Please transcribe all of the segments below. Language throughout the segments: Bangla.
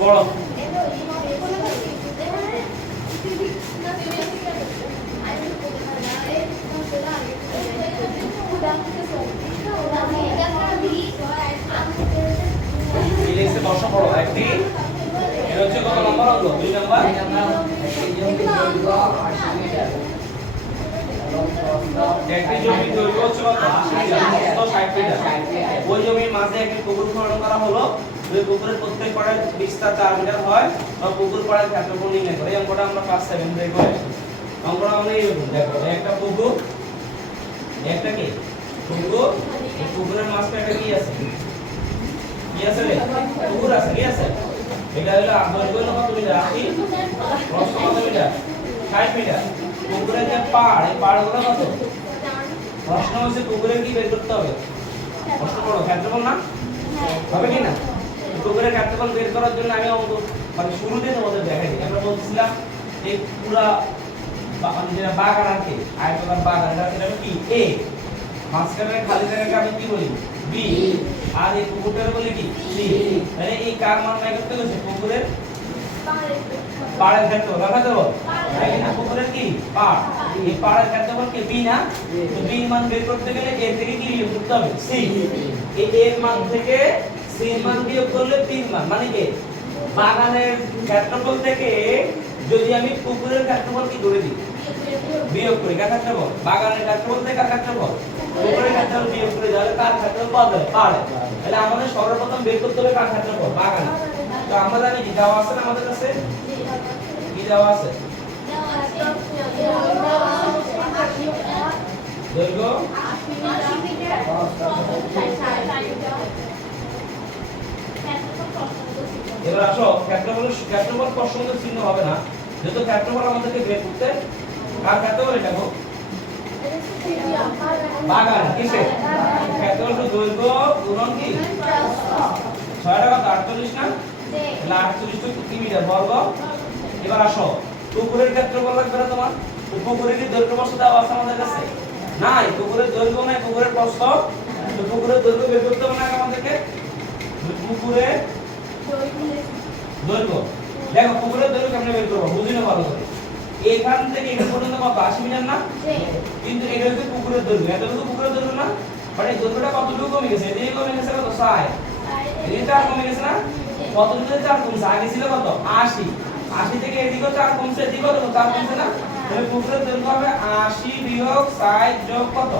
পড়ো। ইলেক্সে বসা পড়ো। একটি এটা হচ্ছে কত নাম্বার হলো? 2 নাম্বার। একটি জমির দৈর্ঘ্য হচ্ছে কত? 80 মিটার, 160 মিটার। ওই জমির মাঝে একটি পুকুর খনন করা হলো। যদি পুকুরের প্রত্যেক পাড়ে বিস্তার 4 মিটার হয়, তবে পুকুর পাড়ের ক্ষেত্রফল নির্ণয় করে। এই অঙ্কটা আমরা ক্লাস 7 থেকে করে এসেছি। অঙ্কটা আমরা এইরকম দেখো, একটা পুকুর, একটা কি পুকুর, এই পুকুরের মাঝখানে একটা কি আছে? কি আছে রে? পুকুর আছে, কি আছে? এটা হলো দৈর্ঘ্য কত মিটার? 80, প্রস্থ কত মিটার? 60 মিটার। পুকুরের যে পাড়, এই পাড়গুলো কত? প্রশ্ন হচ্ছে পুকুরে কি বের করতে হবে? প্রশ্ন করো, ক্ষেত্রফল না হবে কি না? পুকুরের ক্ষেত্রফল বের করার জন্য আমি অঙ্ক মানে শুরুতে তোমাদের দেখাই দিই। আমরা বলছিলাম এই পুরা যেটা বাগান আছে, আয়তাকার বাগান, এটা কি এ, মাঝখানে খালি জায়গাকে আমি কি বলি? বি, আর এই পুকুরটার বলি কি? সি। মানে এই কার মান বের করতে গেছে পুকুরের পাড়ের ক্ষেত্রফল দেখা দেবো। এটা পুকুরের কি? পাড়। এই পাড়ের ক্ষেত্রফল কি? বি না? তো বি মান বের করতে গেলে এ থেকে কি বিয়োগ করতে হবে? সি। এই এর মান থেকে সি মান বিয়োগ করলে 3 মান, মানে কি বাগানের ক্ষেত্রফল থেকে যদি আমি পুকুরের ক্ষেত্রফল কি করে দিই? বিয়োগ করি। কার ক্ষেত্রফল? বাগানের ক্ষেত্রফল থেকে কার ক্ষেত্রফল? পুকুরের ক্ষেত্রফল বিয়োগ করে তাহলে কার ক্ষেত্রফল পাবে? পাড়ে। তাহলে আমাদের সর্বপ্রথম বের করতে হবে কার ক্ষেত্রফল? বাগানের। তো আমরা জানি কি দেওয়া আছে না আমাদের কাছে? কি দেওয়া আছে? দৈর্ঘ্য 80 মিটার। এবার আসো, ক্ষেত্রফল প্রশ্নবোধক চিহ্ন হবে না, যেহেতু ক্ষেত্রফল আমাদেরকে বের করতে। কার ক্ষেত্রফল এটা গো? বাগান। কিসে? ক্ষেত্রফল দৈর্ঘ্য গুণন কি? 6 টাকা 48 না? তাহলে 48 কি মিটার বর্গ। এবার আসো, পুকুরের ক্ষেত্রফল লাগবে না তোমার? পুকুরের কি দৈর্ঘ্য প্রস্থ দেওয়া আছে আমাদের কাছে? নাই, পুকুরের দৈর্ঘ্য নাই, পুকুরের প্রস্থ। তো পুকুরের দৈর্ঘ্য বের করতে হবে না আমাদেরকে? পুকুরের দৈর্ঘ্য, দেখো পুকুরের দৈর্ঘ্য কেমনে বের করব বুঝি না ভালো করে। এখান থেকে এখান পর্যন্ত কত? 80 মিটার না? কিন্তু এটা হচ্ছে পুকুরের দৈর্ঘ্য, এটা হচ্ছে পুকুরের দৈর্ঘ্য না? মানে দৈর্ঘ্যটা কতটুকু কমে গেছে? এদিকে কমে গেছে কত? 60। এদিকে 4 কমে গেছে না? কতটুকু 4 কমছে? আগে ছিল কত? 80। 80 থেকে এদিকে 4 কমছে, এদিকে কত? 4 কমছে না? তাহলে পুকুরের দৈর্ঘ্য হবে 80 বিয়োগ 60 যোগ কত?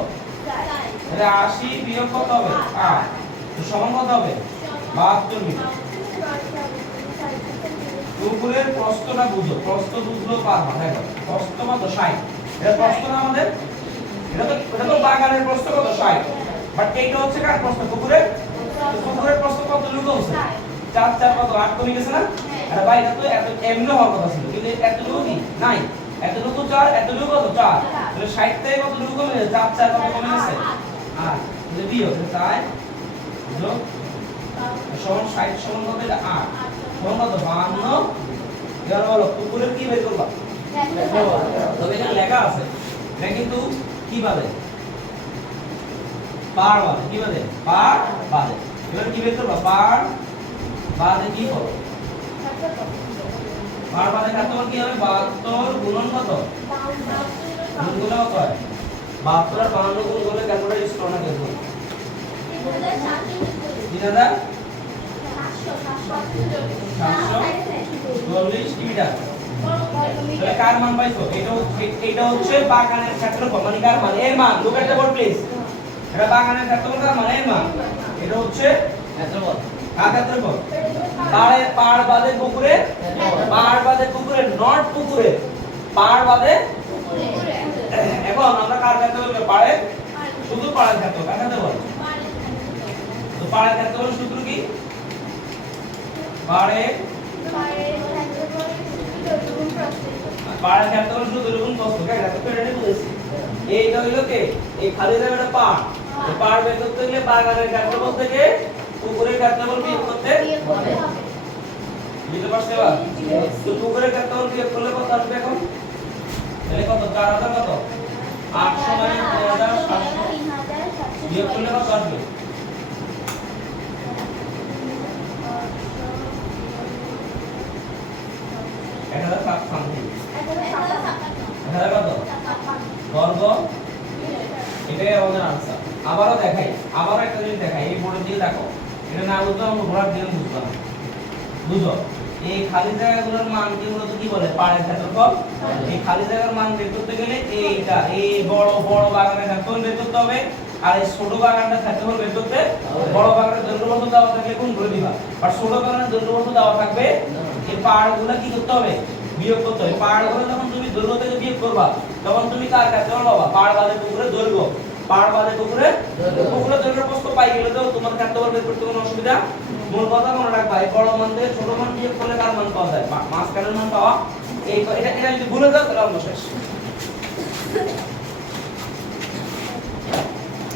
তাহলে 80 বিয়োগ কত হবে? 8। তো সমান কত হবে? 72 মিটার। পুকুরের প্রস্থটা বুঝো, প্রস্থ বুঝলো পারবা। দেখো প্রস্থ কত? 60। এটা প্রস্থ না আমাদের? এটা তো বাগানের প্রস্থ কত? 60। বাট এইটা হচ্ছে কার প্রস্থ? পুকুরের। তো পুকুরের প্রস্থ কত লুক হচ্ছে? 4 4 কত? 8 কমে গেছে না? আরে ভাই এটা তো এত এমনি হওয়ার কথা ছিল, কিন্তু এতটুকু কি নাই, এতটুকু 4, এতটুকু কত? 4। তাহলে 60 থেকে কত লুক কমে গেছে? 4 4 কত কমে গেছে? 8। তাহলে বিয়োগ 4 যোগ সমান 60 সমান কত? এটা 8 সমান কত? 52। এবার বলো পুকুরের কি বের করবা? তবে এখানে লেখা আছে, এটা কিন্তু কি বাদে? পাড় বাদে। কি বাদে? পাড় বাদে। এবার কি বের করবা? পাড় বাদে কি করো? পাড় বাদে ক্ষেত্রফল কি হবে? 72 গুণন কত? গুণ গুলো কত হয়? 72 আর 52 গুণ করলে ক্যালকুলেটর ইউজ করো না কেন? 3000 740 মিটার। তাহলে কার মান পাইছো? এটা হচ্ছে বাগানের ক্ষেত্রফল, মানে কার মান? এর মান। Look at the board please. এটা বাগানের ক্ষেত্রফল, কার মান? এর মান। এটা হচ্ছে ক্ষেত্রফল। কার ক্ষেত্রফল? পাড় বাদে পুকুরে, পাড় বাদে পুকুরে, নট পুকুরে, পাড় বাদে পুকুরে। এখন আমরা কার ক্ষেত্রফল? পাড়ে, শুধু পাড়ের ক্ষেত্রফল। কার ক্ষেত্রফল? তো পাড়ের ক্ষেত্রফল সূত্র কি? পাড়ের ক্ষেত্রফল শুধু দৈর্ঘ্য গুণ প্রস্থ। এটা তো পেরেন্টই বলেছি। এইটা হইলো কি? এই খালি জায়গাটা পাড়। তো পাড় বের করতে গেলে বাগানের ক্ষেত্রফল থেকে পুকুরের ক্ষেত্রফল বিয়োগ করতে হবে। বুঝতে পারছো এবার? তো পুকুরের ক্ষেত্রফল বিয়োগ করলে কত আসবে এখন? তাহলে কত? 4000 কত? 8 সমান 3700 বিয়োগ করলে কত আসবে? এটাই আমাদের आंसर আবারও দেখাই আবারও একটা জিনিস দেখাই এই বোর্ডের দিকে দেখো এটা না বুঝলে আমরা ঘোড়ার দিকে বুঝবো না বুঝো এই খালি জায়গাগুলোর মান কি মূলত কি বলে পাড়ের ক্ষেত্রফল এই খালি জায়গার মান বের করতে গেলে এইটা এই বড় বড় বাগানের ক্ষেত্রফল বের করতে হবে আর এই ছোট বাগানটার ক্ষেত্রফল বের করতে বড় বাগানের দৈর্ঘ্য দেওয়া থাকলে গুণ করে দিবা আর ছোট বাগানের দৈর্ঘ্য দেওয়া থাকবে এই পাড়গুলো কি করতে হবে বিয়োগ করতে হবে পাড়গুলো যখন তুমি দৈর্ঘ্য থেকে বিয়োগ করবা তখন তুমি কার ক্ষেত্রফল পাবা পাড় বাদে পুকুরের দৈর্ঘ্য পাড় বাদে পুকুরের দৈর্ঘ্য প্রস্থ পাই গেলে তো তোমার ক্ষেত্রফল বের করতে কোনো অসুবিধা মূল কথা মনে রাখবা এই বড় মান থেকে ছোট মান বিয়োগ করলে কার মান পাওয়া যায় মাঝখানের মান পাওয়া এই এটা যদি ভুলে যাও তাহলে অঙ্ক শেষ